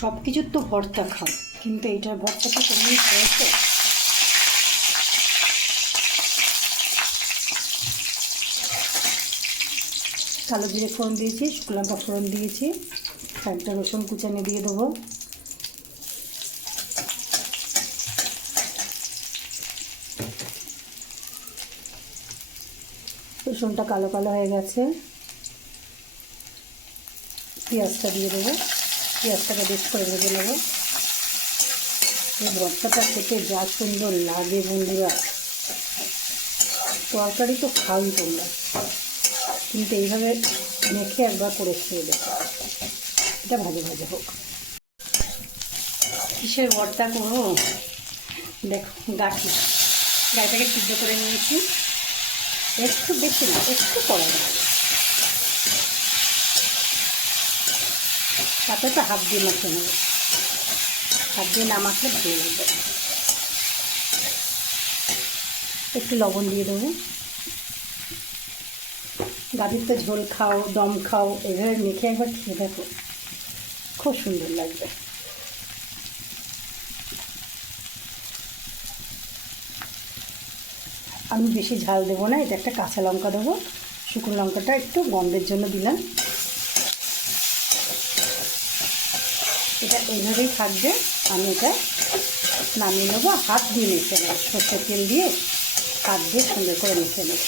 সব কিছুর তো ভর্তা খাও, কিন্তু এইটার ভর্তাটা তুমি খেয়েছো? কালো জিরে ফোড়ন দিয়েছি, শুকনো লঙ্কা ফোড়ন দিয়েছি, একটা রসুন কুচানি দিয়ে দেবো। রসুনটা কালো কালো হয়ে গেছে, পেঁয়াজটা দিয়ে দেবো। পেঁয়াজটাকে বেশ করে ভেজে নেবো। এই ভর্তাটা খেতে যা সুন্দর লাগে বন্ধুরা, তরকারি তো খাওই তোমরা, কিন্তু এইভাবে মেখে একবার করে খেয়ে দেখো। এটা ভাজে ভাজে হোক। কিসের ভর্তা করবো দেখো, গাঠিটাকে সিদ্ধ করে নিয়েছি, একটু বেশি না, একটু করা যাবে, তারপরে তো হাত দিয়ে মাখে নেবে, হাত দিয়ে না মাখলে ভালো লাগবে। একটু লবণ দিয়ে দেবো। গাঠির তো ঝোল খাও, দম খাও, এভাবে মেখে একবার খেয়ে দেখো, খুব সুন্দর লাগবে। আমি বেশি ঝাল দেবো না, এটা একটা কাঁচা লঙ্কা দেবো, শুকনো লঙ্কাটা একটু গন্ধের জন্য দিলাম। এটা এইভাবেই থাকবে। আমি এটা নামিয়ে নেবো, হাত দিয়ে মেখে নেবো, সর্ষের তেল দিয়ে হাত দিয়ে সুন্দর করে মেখে নেবো।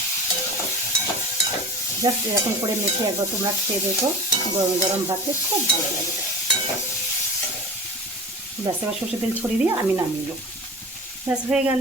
জাস্ট এরকম করে মেখে একবার তোমরা খেয়ে দেখো, গরম গরম ভাতে খুব ভালো লাগবে। ব্যাস, এবার সর্ষের তেল ছড়িয়ে দিয়ে আমি নামিয়ে নেবো, ব্যাস হয়ে গেল।